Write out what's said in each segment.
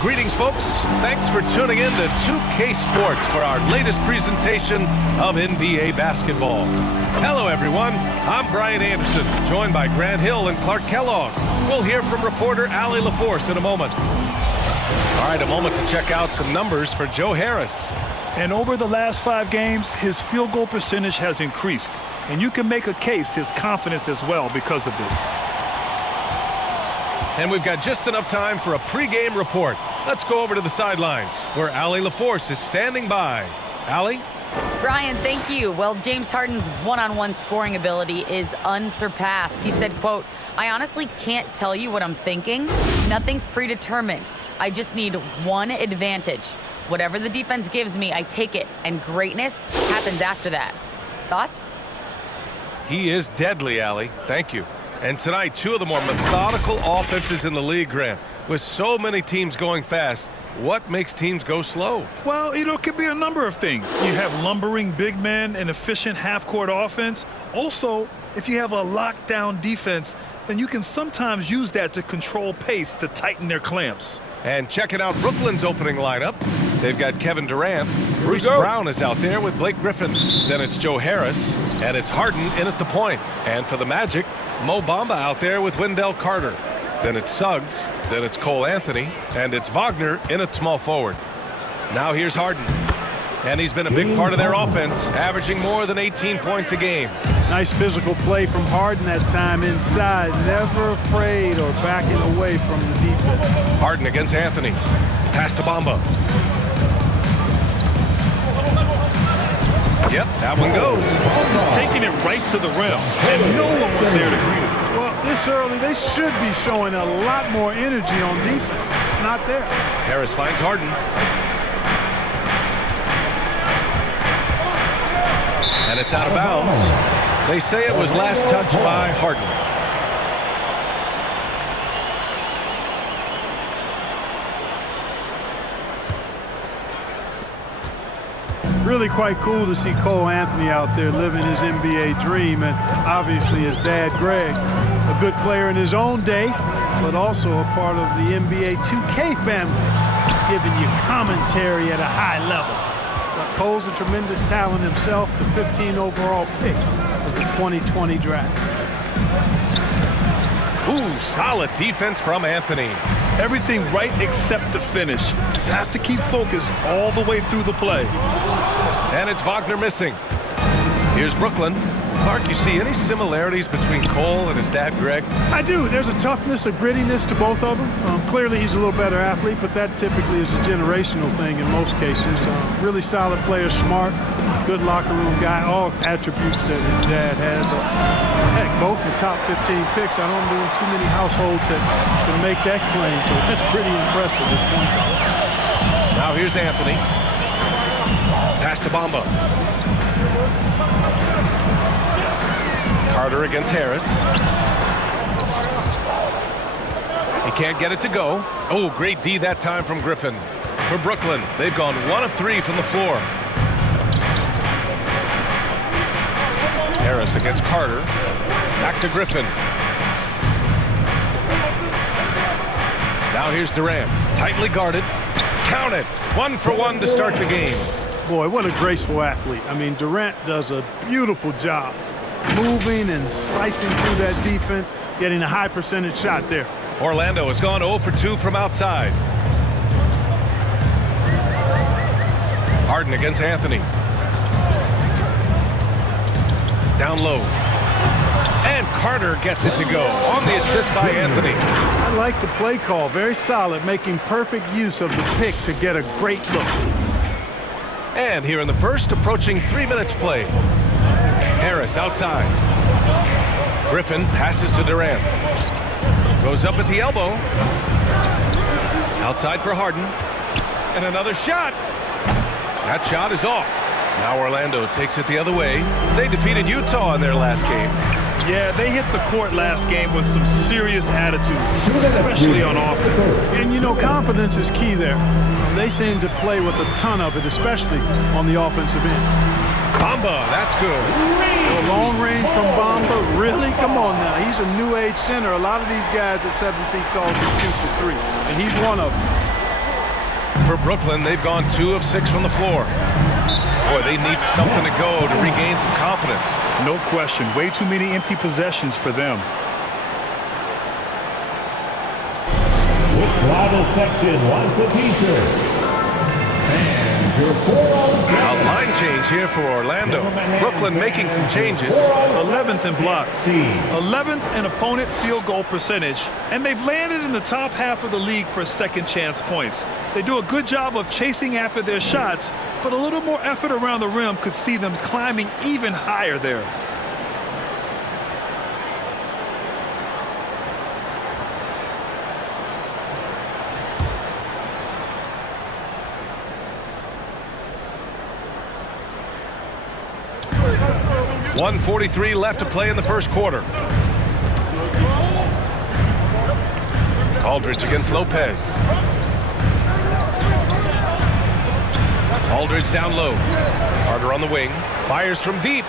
Greetings, folks. Thanks for tuning in to 2K Sports for our latest presentation of NBA basketball. Hello, everyone. I'm Brian Anderson, joined by Grant Hill and Clark Kellogg. We'll hear from reporter Allie LaForce in a moment. All right, a moment to check out some numbers for Joe Harris. And over the last 5 games, his field goal percentage has increased. And you can make a case his confidence as well because of this. And we've got just enough time for a pregame report. Let's go over to the sidelines, where Allie LaForce is standing by. Allie? Brian, thank you. Well, James Harden's one-on-one scoring ability is unsurpassed. He said, quote, "I honestly can't tell you what I'm thinking. Nothing's predetermined. I just need one advantage. Whatever the defense gives me, I take it, and greatness happens after that." Thoughts? He is deadly, Allie. Thank you. And tonight, 2 of the more methodical offenses in the league, Grant. With so many teams going fast, what makes teams go slow? Well, it could be a number of things. You have lumbering big men and efficient half-court offense. Also, if you have a lockdown defense, then you can sometimes use that to control pace to tighten their clamps. And checking out Brooklyn's opening lineup, they've got Kevin Durant. Bruce Brown is out there with Blake Griffin. Then it's Joe Harris, and it's Harden in at the point. And for the Magic, Mo Bamba out there with Wendell Carter. Then it's Suggs, then it's Cole Anthony, and it's Wagner in at small forward. Now here's Harden. And he's been a big part of their offense, averaging more than 18 points a game. Nice physical play from Harden that time inside. Never afraid or backing away from the defense. Harden against Anthony. Pass to Bamba. Yep, that one goes. Just taking it right to the rim, and no one was there to greet him. Well, this early, they should be showing a lot more energy on defense. It's not there. Harris finds Harden. And it's out of bounds. They say it was last touched by Harden. Really quite cool to see Cole Anthony out there living his NBA dream, and obviously his dad, Greg, a good player in his own day, but also a part of the NBA 2K family, giving you commentary at a high level. But Cole's a tremendous talent himself, the 15 overall pick of the 2020 draft. Ooh, solid defense from Anthony. Everything right except the finish. You have to keep focused all the way through the play. And it's Wagner missing. Here's Brooklyn. Clark, you see any similarities between Cole and his dad, Greg? I do. There's a toughness, a grittiness to both of them. Clearly, he's a little better athlete, but that typically is a generational thing in most cases. Really solid player, smart, good locker room guy, all attributes that his dad had. But heck, both were top 15 picks. I don't know too many households that can make that claim, so that's pretty impressive at this point. Now here's Anthony. Pass to Bamba. Carter against Harris. He can't get it to go. Oh, great D that time from Griffin. For Brooklyn, they've gone 1 of 3 from the floor. Harris against Carter. Back to Griffin. Now here's Durant. Tightly guarded. Count it. 1 for 1 to start the game. Boy, what a graceful athlete. I mean, Durant does a beautiful job moving and slicing through that defense, getting a high percentage shot there. Orlando has gone 0 for 2 from outside. Harden against Anthony. Down low. And Carter gets it to go on the assist by Anthony. I like the play call. Very solid, making perfect use of the pick to get a great look. And here in the first, approaching 3 minutes played. Harris outside. Griffin passes to Durant. Goes up at the elbow. Outside for Harden. And another shot. That shot is off. Now Orlando takes it the other way. They defeated Utah in their last game. Yeah, they hit the court last game with some serious attitude, especially on offense. And, you know, confidence is key there. They seem to play with a ton of it, especially on the offensive end. Bamba, that's good. Long range from Bamba, really? Come on now. He's a new age center. A lot of these guys at 7 feet tall can shoot the three, and he's one of them. For Brooklyn, they've gone 2 of 6 from the floor. Boy, they need something to go to regain some confidence. No question. Way too many empty possessions for them. Which rival section wants a t-shirt? And your 4-on-7. A line change here for Orlando. Brooklyn making some changes. 11th in blocks, 11th in opponent field goal percentage, and they've landed in the top half of the league for second chance points. They do a good job of chasing after their shots, but a little more effort around the rim could see them climbing even higher there. .143 left to play in the first quarter. Aldridge against Lopez. Aldridge down low. Carter on the wing. Fires from deep.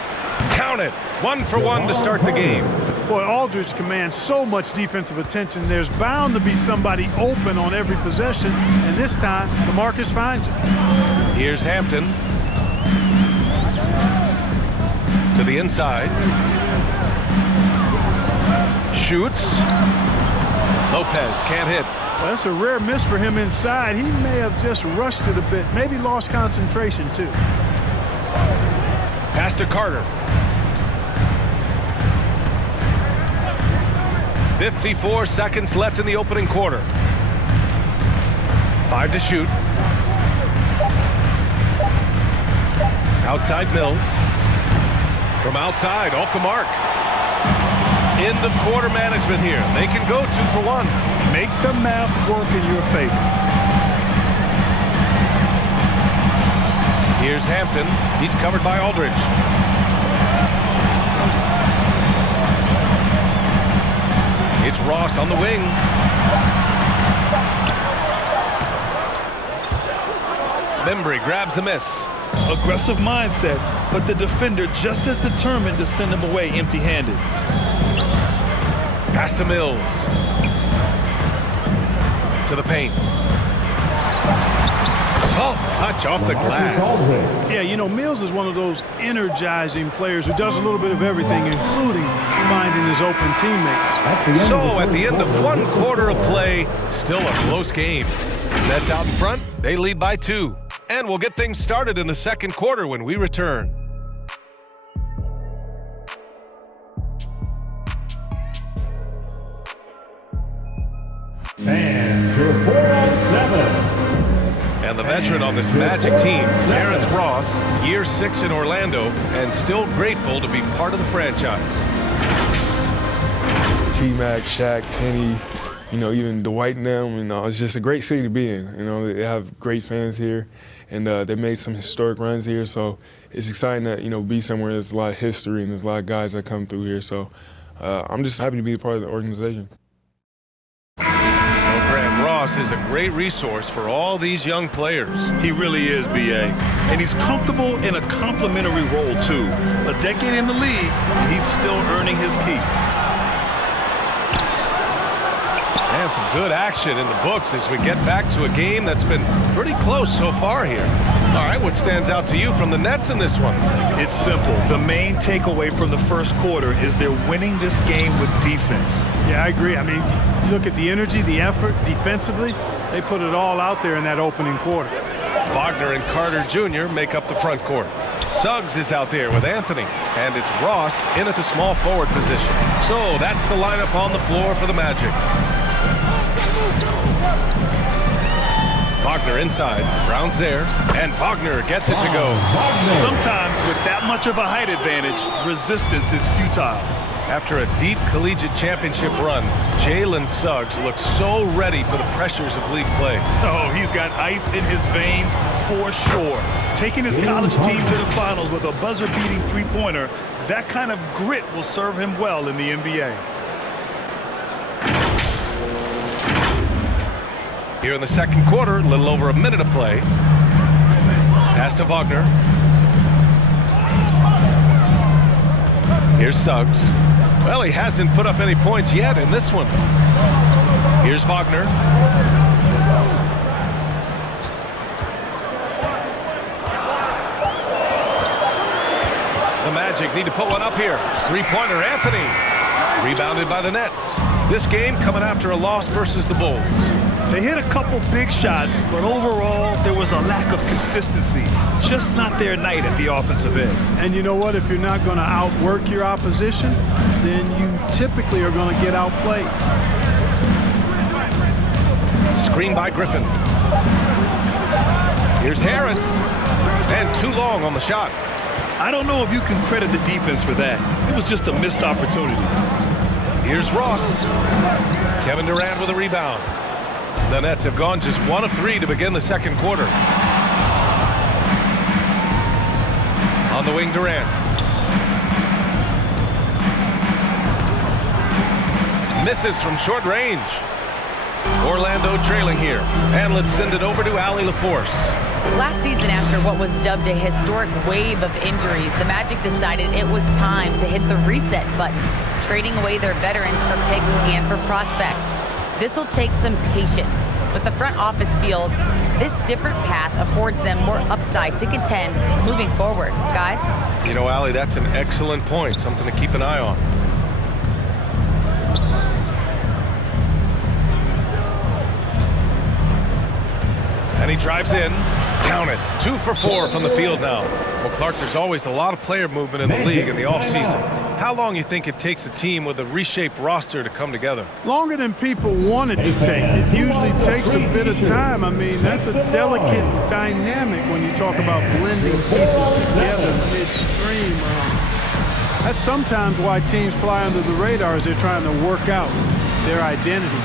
Count it. 1 for 1 to start the game. Boy, Aldridge commands so much defensive attention. There's bound to be somebody open on every possession, and this time, DeMarcus finds it. Here's Hampton. To the inside. Shoots. Lopez can't hit. Well, that's a rare miss for him inside. He may have just rushed it a bit, maybe lost concentration too. Pass to Carter. 54 seconds left in the opening quarter. 5 to shoot. Outside Mills. From outside, off the mark. End of quarter management here. They can go 2 for 1. Make the math work in your favor. Here's Hampton. He's covered by Aldridge. It's Ross on the wing. Membry grabs the miss. Aggressive mindset, but the defender just as determined to send him away empty-handed. Pass to Mills. To the paint. Soft touch off the glass. Yeah, you know, Mills is one of those energizing players who does a little bit of everything, including finding his open teammates. So at the end of 1 quarter of play, still a close game. Nets out in front, they lead by 2. And we'll get things started in the second quarter when we return. And your 4-on-7. And the veteran on this Magic team, Terrence Ross, year 6 in Orlando, and still grateful to be part of the franchise. T-Mac, Shaq, Kenny, you know, even Dwight and them, you know, it's just a great city to be in. You know, they have great fans here, and they made some historic runs here, so it's exciting to, you know, be somewhere there's a lot of history and there's a lot of guys that come through here. So I'm just happy to be a part of the organization. Ross is a great resource for all these young players. He really is, B.A. And he's comfortable in a complimentary role, too. A decade in the league, and he's still earning his keep. And some good action in the books as we get back to a game that's been pretty close so far here. All right, what stands out to you from the Nets in this one? It's simple. The main takeaway from the first quarter is they're winning this game with defense. Yeah, I agree. I mean, look at the energy, the effort defensively. They put it all out there in that opening quarter. Wagner and Carter Jr. make up the front court. Suggs is out there with Anthony, and it's Ross in at the small forward position. So that's the lineup on the floor for the Magic. Wagner inside, Brown's there, and Wagner gets it to go. Sometimes with that much of a height advantage, resistance is futile. After a deep collegiate championship run, Jalen Suggs looks so ready for the pressures of league play. Oh, he's got ice in his veins for sure. Taking his college team to the finals with a buzzer-beating three-pointer, that kind of grit will serve him well in the NBA. Here in the second quarter, a little over a minute of play. Pass to Wagner. Here's Suggs. Well, he hasn't put up any points yet in this one. Here's Wagner. Magic need to put one up here. Three-pointer, Anthony. Rebounded by the Nets. This game coming after a loss versus the Bulls. They hit a couple big shots, but overall, there was a lack of consistency. Just not their night at the offensive end. And you know what? If you're not going to outwork your opposition, then you typically are going to get outplayed. Screen by Griffin. Here's Harris. And too long on the shot. I don't know if you can credit the defense for that. It was just a missed opportunity. Here's Ross. Kevin Durant with a rebound. The Nets have gone just 1 of 3 to begin the second quarter. On the wing, Durant. Misses from short range. Orlando trailing here. And let's send it over to Allie LaForce. Last season, after what was dubbed a historic wave of injuries, the Magic decided it was time to hit the reset button, trading away their veterans for picks and for prospects. This will take some patience, but the front office feels this different path affords them more upside to contend moving forward. Guys? You know, Allie, that's an excellent point, something to keep an eye on. And he drives in. Count it. 2 for 4 from the field now. Well, Clark, there's always a lot of player movement in the league in the offseason. How long you think it takes a team with a reshaped roster to come together? Longer than people want it to take. It usually takes a bit of time. I mean, that's a delicate dynamic when you talk about blending pieces together midstream. That's sometimes why teams fly under the radar as they're trying to work out their identity.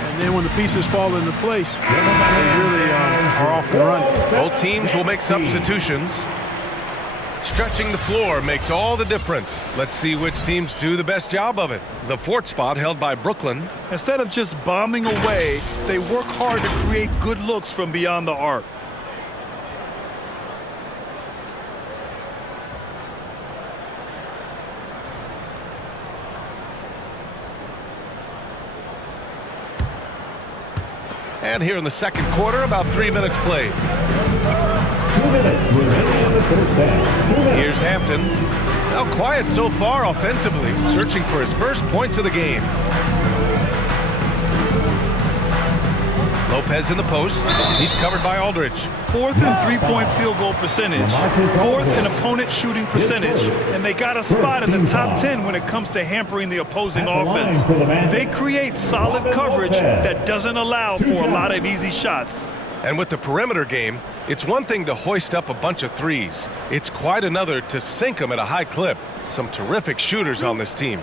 And then when the pieces fall into place, they really are off and running. Both teams will make substitutions. Stretching the floor makes all the difference. Let's see which teams do the best job of it. The 4th spot held by Brooklyn. Instead of just bombing away, they work hard to create good looks from beyond the arc. And here in the second quarter, about 3 minutes played. 2 minutes remaining in the first half. Here's Hampton. Now quiet so far offensively, searching for his first points of the game. Lopez in the post. He's covered by Aldridge. 4th and 3-point field goal percentage, 4th in opponent shooting percentage, and they got a spot in the top 10 when it comes to hampering the opposing offense. They create solid coverage that doesn't allow for a lot of easy shots. And with the perimeter game, it's one thing to hoist up a bunch of threes. It's quite another to sink them at a high clip. Some terrific shooters on this team.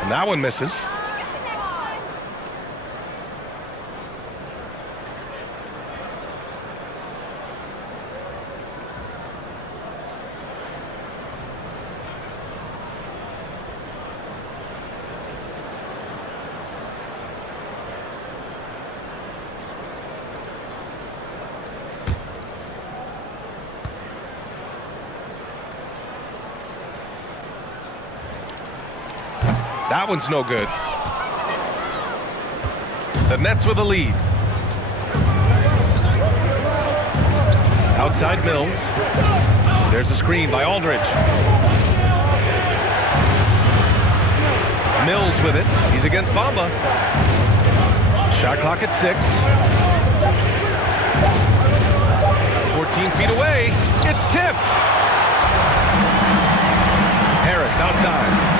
And that one misses. That one's no good. The Nets with a lead. Outside Mills. There's a screen by Aldridge. Mills with it. He's against Bamba. Shot clock at 6. 14 feet away. It's tipped. Harris outside.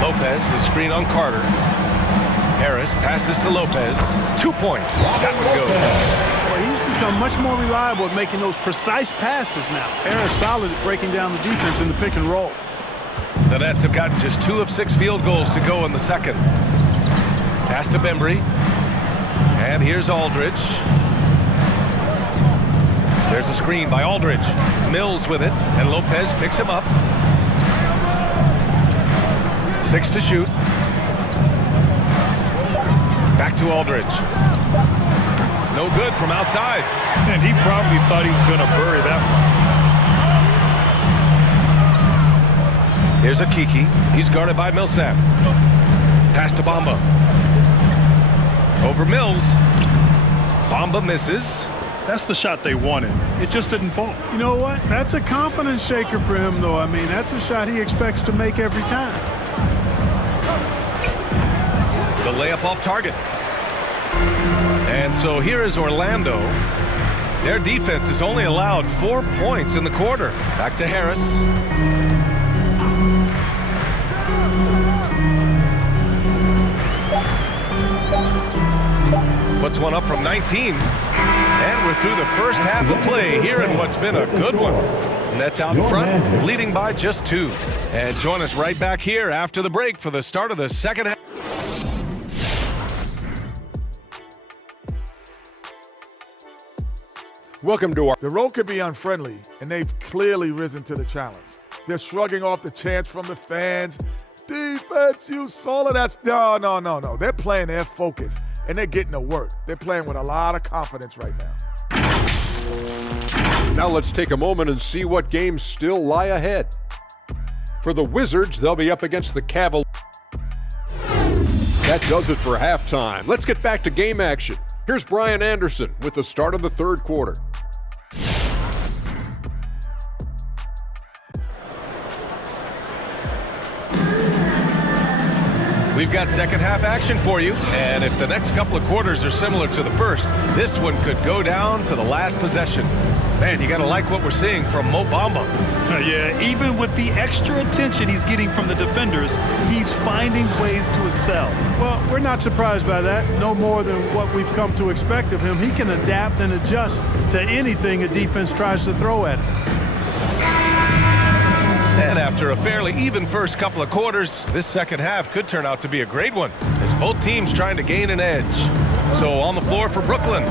Lopez, the screen on Carter. Harris passes to Lopez. 2 points. That one goes. Well, he's become much more reliable at making those precise passes now. Harris solid at breaking down the defense in the pick and roll. The Nets have gotten just 2 of 6 field goals to go in the second. Pass to Bembry. And here's Aldridge. There's a screen by Aldridge. Mills with it, and Lopez picks him up. 6 to shoot. Back to Aldridge. No good from outside. And he probably thought he was going to bury that one. Here's Akiki. He's guarded by Millsap. Pass to Bamba. Over Mills. Bamba misses. That's the shot they wanted. It just didn't fall. You know what? That's a confidence shaker for him, though. I mean, that's a shot he expects to make every time. The layup off target. And so here is Orlando. Their defense has only allowed 4 points in the quarter. Back to Harris. Puts one up from 19. And we're through the first half of play here in what's been a good one. Nets out in front, leading by just 2. And join us right back here after the break for the start of the second half. Welcome to our... The road could be unfriendly, and they've clearly risen to the challenge. They're shrugging off the chants from the fans. Defense, you solid. That's... No. They're playing their focus, and they're getting to work. They're playing with a lot of confidence right now. Now let's take a moment and see what games still lie ahead. For the Wizards, they'll be up against the Cavaliers. That does it for halftime. Let's get back to game action. Here's Brian Anderson with the start of the third quarter. We've got second half action for you, and if the next couple of quarters are similar to the first, this one could go down to the last possession. Man, you gotta like what we're seeing from Mo Bamba. Yeah, even with the extra attention he's getting from the defenders, he's finding ways to excel. Well, we're not surprised by that. No more than what we've come to expect of him. He can adapt and adjust to anything a defense tries to throw at him. And after a fairly even first couple of quarters, this second half could turn out to be a great one, as both teams trying to gain an edge. So on the floor for Brooklyn,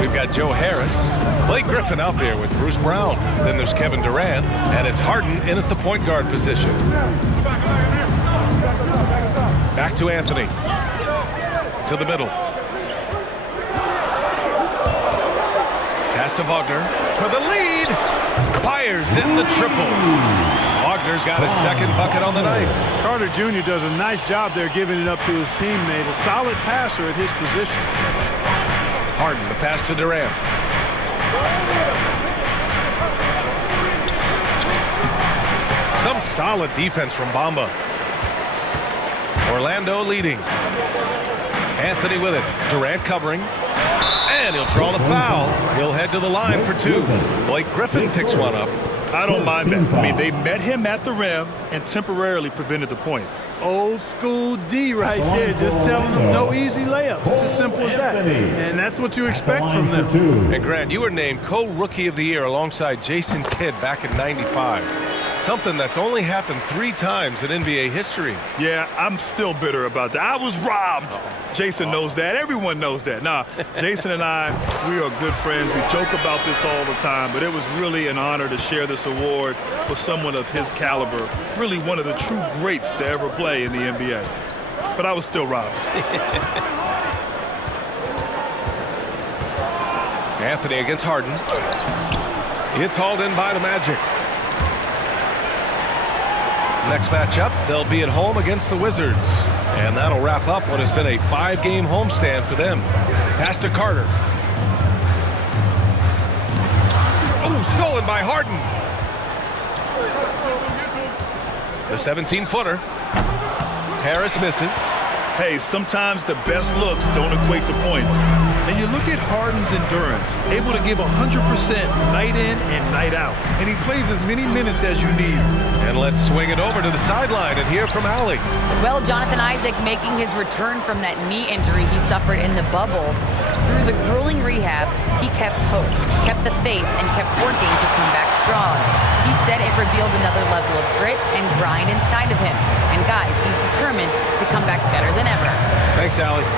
we've got Joe Harris, Blake Griffin out there with Bruce Brown. Then there's Kevin Durant, and it's Harden in at the point guard position. Back to Anthony. To the middle. Pass to Wagner for the lead. Fires in the triple. Wagner's got his second bucket on the night. Carter Jr. does a nice job there giving it up to his teammate. A solid passer at his position. Harden, the pass to Durant. Some solid defense from Bamba. Orlando leading. Anthony with it. Durant covering. And he'll draw the foul. He'll head to the line for 2. Blake Griffin picks one up. I don't mind that. I mean, they met him at the rim and temporarily prevented the points. Old school D right there, just telling them no easy layups. It's as simple as that. And that's what you expect from them. And Grant, you were named co-rookie of the year alongside Jason Kidd back in '95. Something that's only happened 3 times in NBA history. Yeah, I'm still bitter about that. I was robbed. Jason knows that. Everyone knows that. Nah, Jason and I, we are good friends. We joke about this all the time, but it was really an honor to share this award with someone of his caliber. Really one of the true greats to ever play in the NBA. But I was still robbed. Anthony against Harden. It's hauled in by the Magic. Next matchup, they'll be at home against the Wizards. And that'll wrap up what has been a 5-game homestand for them. Pass to Carter. Oh, stolen by Harden. The 17-footer. Harris misses. Hey, sometimes the best looks don't equate to points. And you look at Harden's endurance, able to give 100% night in and night out. And he plays as many minutes as you need. And let's swing it over to the sideline and hear from Allie. Well, Jonathan Isaac making his return from that knee injury he suffered in the bubble. Through the grueling rehab, he kept hope, kept the faith, and kept working to come back strong. He said it revealed another level of grit and grind inside of him. And guys, he's determined to come back better than ever. Thanks, Allie.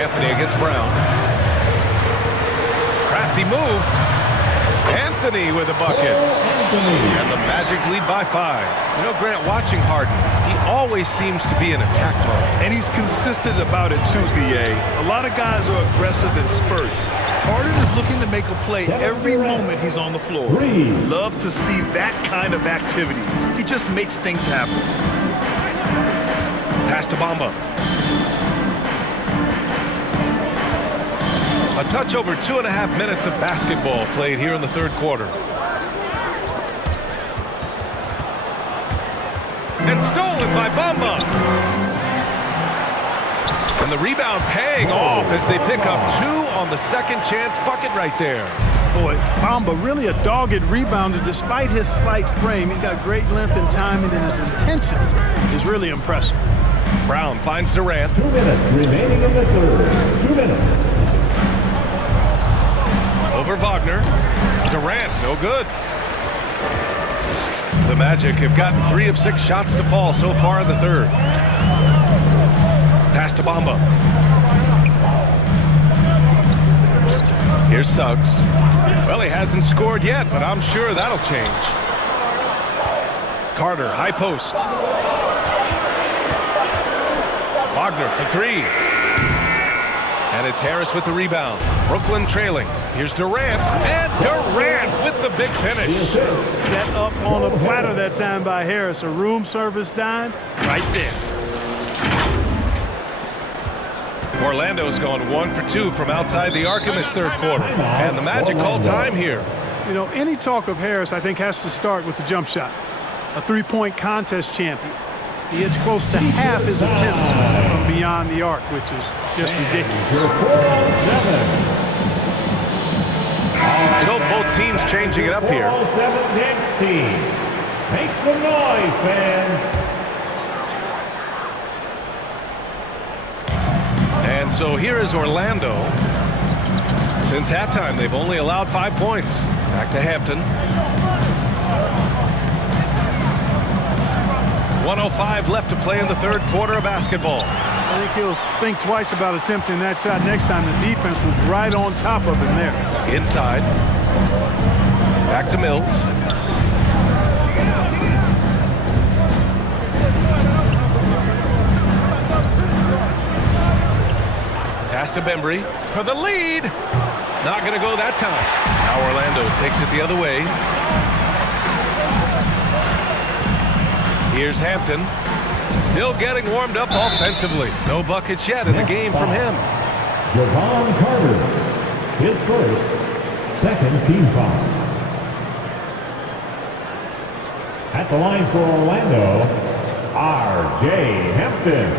Anthony against Brown. Crafty move. Anthony with a bucket. And the Magic lead by 5. You know, Grant, watching Harden, he always seems to be in attack mode. And he's consistent about it too, B.A. A lot of guys are aggressive in spurts. Harden is looking to make a play every moment he's on the floor. Love to see that kind of activity. He just makes things happen. Pass to Bamba. A touch over 2.5 minutes of basketball played here in the third quarter. And stolen by Bamba. And the rebound paying off as they pick up 2 on the second chance bucket right there. Boy, Bamba really a dogged rebounder despite his slight frame. He's got great length and timing, and his intensity is really impressive. Brown finds Durant. 2 minutes remaining in the third. 2 minutes. Over Wagner. Durant, no good. The Magic have gotten 3 of 6 shots to fall so far in the third. Pass to Bamba. Here's Suggs. Well, he hasn't scored yet, but I'm sure that'll change. Carter, high post. Wagner for 3. And it's Harris with the rebound. Brooklyn trailing. Here's Durant. And Durant with the big finish. Set up on a platter that time by Harris. A room service dime right there. Orlando's gone 1 for 2 from outside the arc in this third quarter. And the Magic call time here. You know, any talk of Harris, I think, has to start with the jump shot. A three-point contest champion. He hits close to half his attempts from beyond the arc, which is just ridiculous. So both teams changing it up here. 4-7 next team. Make some noise, fans. And so here is Orlando. Since halftime, they've only allowed 5 points. Back to Hampton. 1:05 left to play in the third quarter of basketball. I think he'll think twice about attempting that shot next time. The defense was right on top of him there. Inside. Back to Mills. Pass to Bembry for the lead. Not going to go that time. Now Orlando takes it the other way. Here's Hampton. Still getting warmed up offensively. No buckets yet in the game from him. Javon Carter. His first, second team foul. At the line for Orlando, R.J. Hampton.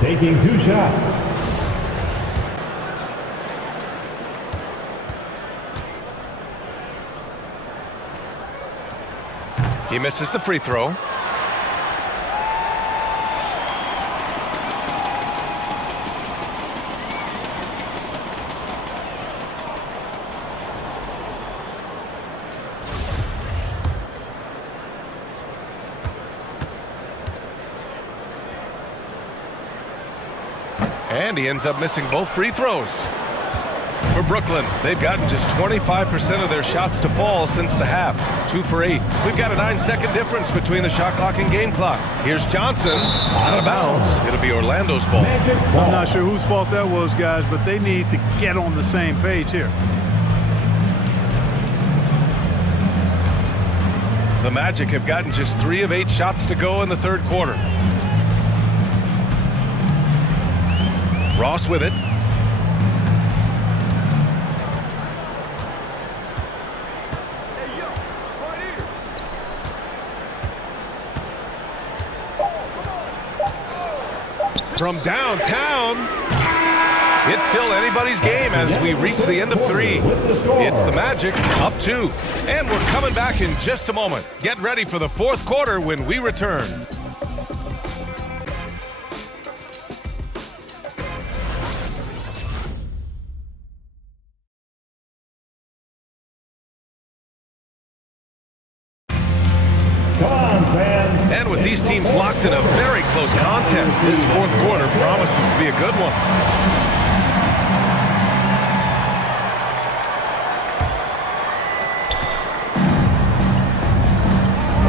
Taking 2 shots. He misses the free throw. And he ends up missing both free throws. For Brooklyn, they've gotten just 25% of their shots to fall since the half. 2 for 8. We've got a 9-second difference between the shot clock and game clock. Here's Johnson. Out of bounds. It'll be Orlando's ball. I'm not sure whose fault that was, guys, but they need to get on the same page here. The Magic have gotten just 3 of 8 shots to go in the third quarter. Ross with it. From downtown, it's still anybody's game as we reach the end of 3. It's the Magic up 2. And we're coming back in just a moment. Get ready for the fourth quarter when we return. And with these teams locked in a very close contest, this fourth quarter promises to be a good one.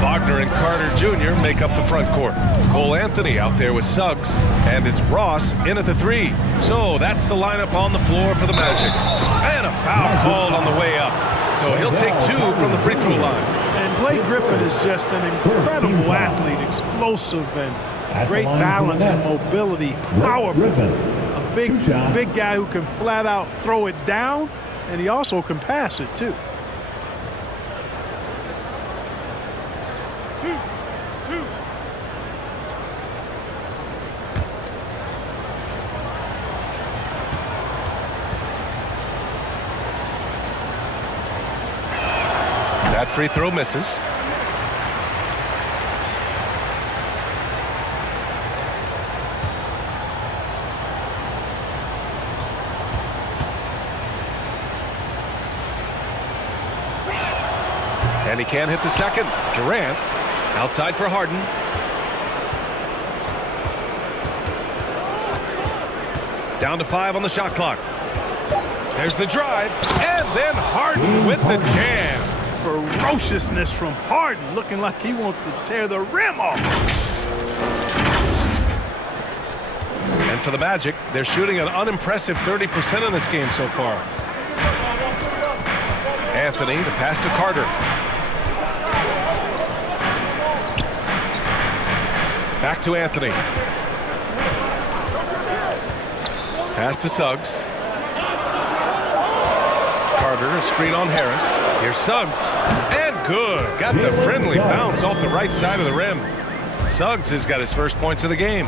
Wagner and Carter Jr. make up the front court. Cole Anthony out there with Suggs, and it's Ross in at the 3. So that's the lineup on the floor for the Magic. And a foul called on the way up. So he'll take 2 from the free throw line. And Blake Griffin is just an incredible athlete, explosive, and At the Great line for balance the and net, mobility. Blake Powerful. Griffin. A big, 2 shots. big guy who can flat out throw it down, and he also can pass it too. That free throw misses. And he can't hit the second. Durant outside for Harden. Down to 5 on the shot clock. There's the drive, and then Harden with the jam. Ferociousness from Harden, looking like he wants to tear the rim off. And for the Magic, they're shooting an unimpressive 30% in this game so far. Anthony, the pass to Carter. Back to Anthony. Pass to Suggs. Carter, a screen on Harris. Here's Suggs. And good. Got the friendly bounce off the right side of the rim. Suggs has got his first points of the game.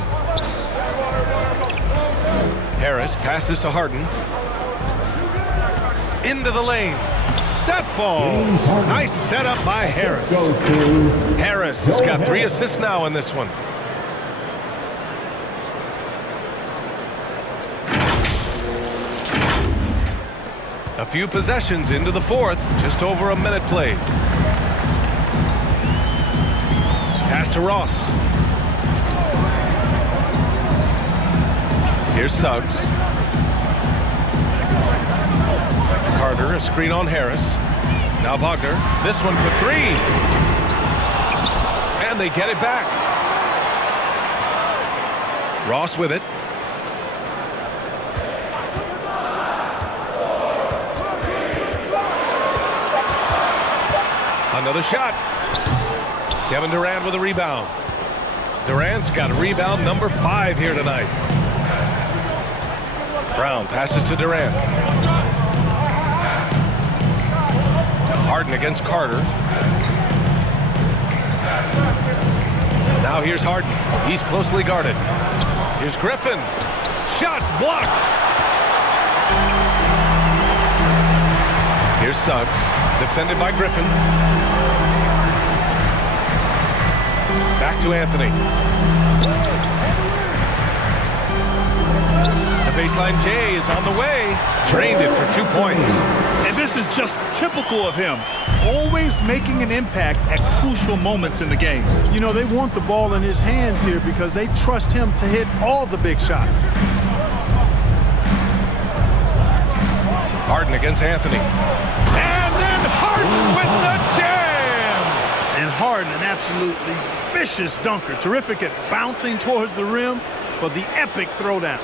Harris passes to Harden. Into the lane. That falls. Nice setup by Harris. Harris has got 3 assists now in this one. A few possessions into the fourth, just over a minute played. Pass to Ross. Here's Suggs. Carter, a screen on Harris. Now Wagner, this one for 3. And they get it back. Ross with it. Another shot. Kevin Durant with a rebound. Durant's got a rebound number 5 here tonight. Brown passes to Durant. Harden against Carter. Now here's Harden. He's closely guarded. Here's Griffin. Shots blocked. Here's Suggs. Defended by Griffin. Back to Anthony. The baseline J is on the way. Drained it for 2 points. And this is just typical of him. Always making an impact at crucial moments in the game. You know, they want the ball in his hands here because they trust him to hit all the big shots. Harden against Anthony. And then Harden with the jam! And Harden, an absolutely vicious dunker. Terrific at bouncing towards the rim for the epic throwdown.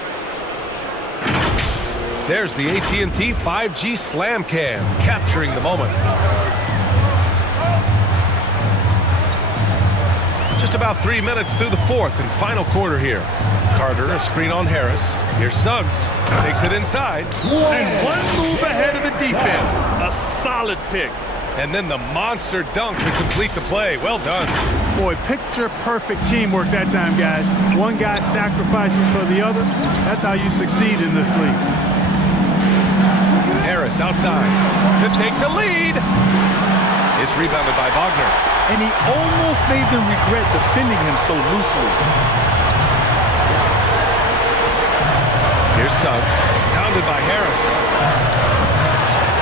There's the AT&T 5G Slam Cam, capturing the moment. Just about 3 minutes through the fourth and final quarter here. Carter, a screen on Harris. Here's Suggs. Takes it inside. And one move ahead of the defense. A solid pick. And then the monster dunk to complete the play. Well done. Boy, picture-perfect teamwork that time, guys. One guy sacrificing for the other. That's how you succeed in this league. Harris outside to take the lead. It's rebounded by Wagner. And he almost made them regret defending him so loosely. Here's Suggs, pounded by Harris.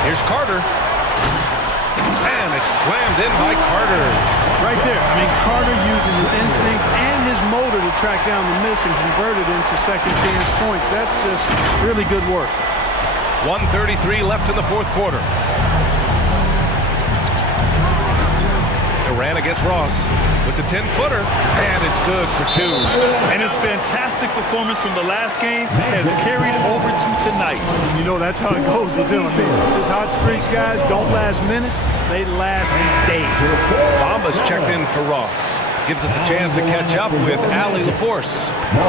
Here's Carter. And it's slammed in by Carter. Right there. I mean, Carter using his instincts and his motor to track down the miss and convert it into second chance points. That's just really good work. 1:33 left in the fourth quarter. Durant against Ross with the 10-footer, and it's good for 2. And his fantastic performance from the last game has carried over to tonight. You know, that's how it goes with him. I mean, his hot streaks, guys, don't last minutes. They last days. Bamba's checked in for Ross. gives us a chance to catch up with Allie LaForce.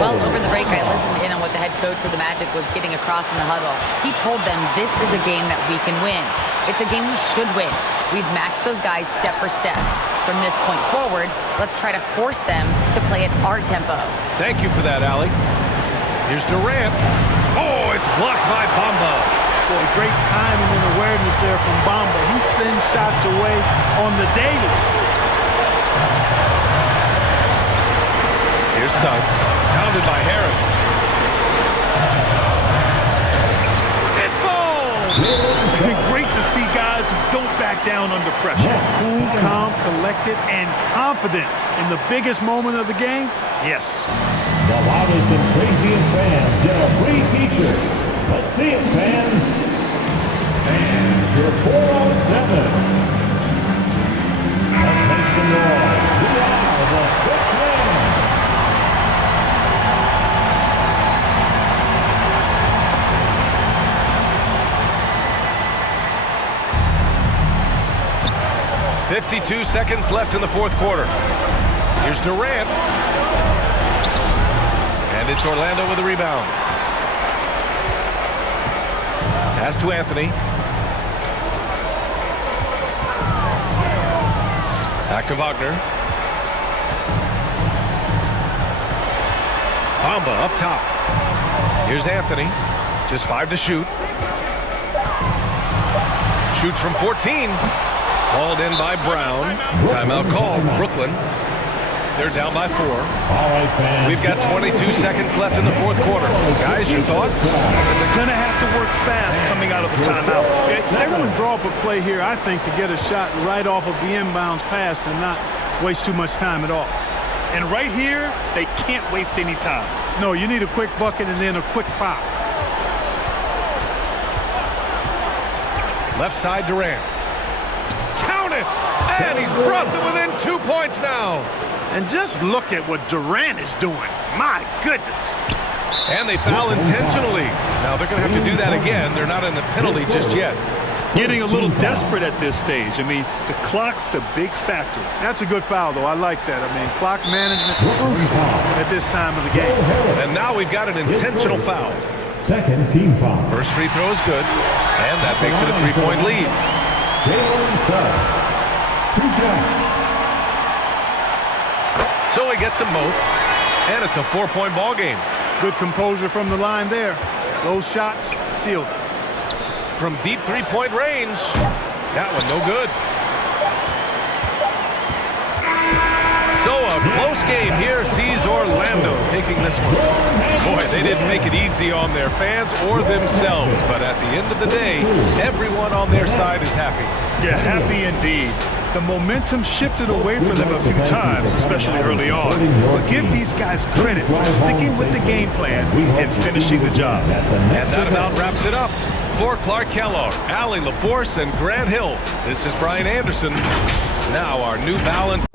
Well, over the break, I listened in on what the head coach for the Magic was getting across in the huddle. He told them this is a game that we can win. It's a game we should win. We've matched those guys step for step. From this point forward, let's try to force them to play at our tempo. Thank you for that, Allie. Here's Durant. Oh, it's blocked by Bamba. Boy, great timing and awareness there from Bamba. He sends shots away on the daily. Here's Suggs, pounded by Harris. It falls! Great to see guys who don't back down under pressure. Cool, calm, collected, and confident in the biggest moment of the game. Yes. The loudest and craziest fans get a free feature. Let's see it, fans. And your 407. Let's make some noise. We are the sixth man. .52 seconds left in the fourth quarter. Here's Durant. And it's Orlando with the rebound. Pass to Anthony. Back to Wagner. Bamba up top. Here's Anthony. Just 5 to shoot. Shoots from 14. Hauled in by Brown. Timeout called. Brooklyn. They're down by 4. All right, fans. We've got 22 seconds left in the fourth quarter. Guys, your thoughts? They're going to have to work fast coming out of the timeout. They're going to draw up a play here, I think, to get a shot right off of the inbounds pass and not waste too much time at all. And right here, they can't waste any time. No, you need a quick bucket and then a quick foul. Left side, Durant. Count it! And he's brought them within 2 points now. And just look at what Durant is doing. My goodness. And they foul intentionally. Now they're going to have to do that again. They're not in the penalty just yet. Getting a little desperate at this stage. I mean, the clock's the big factor. That's a good foul, though. I like that. I mean, clock management at this time of the game. And now we've got an intentional foul. Second team foul. First free throw is good. And that makes it a 3-point lead. Jalen Suggs. 2 shots. So he gets them both. And it's a 4-point ball game. Good composure from the line there. Those shots sealed it. From deep 3-point range. That one no good. So a close game here sees Orlando taking this one. Boy, they didn't make it easy on their fans or themselves, but at the end of the day, everyone on their side is happy. Yeah, happy indeed. The momentum shifted away from them a few times, especially early on. But give these guys credit for sticking with the game plan and finishing the job. And that about wraps it up. For Clark Kellogg, Allie LaForce, and Grant Hill, this is Brian Anderson. Now our New Balance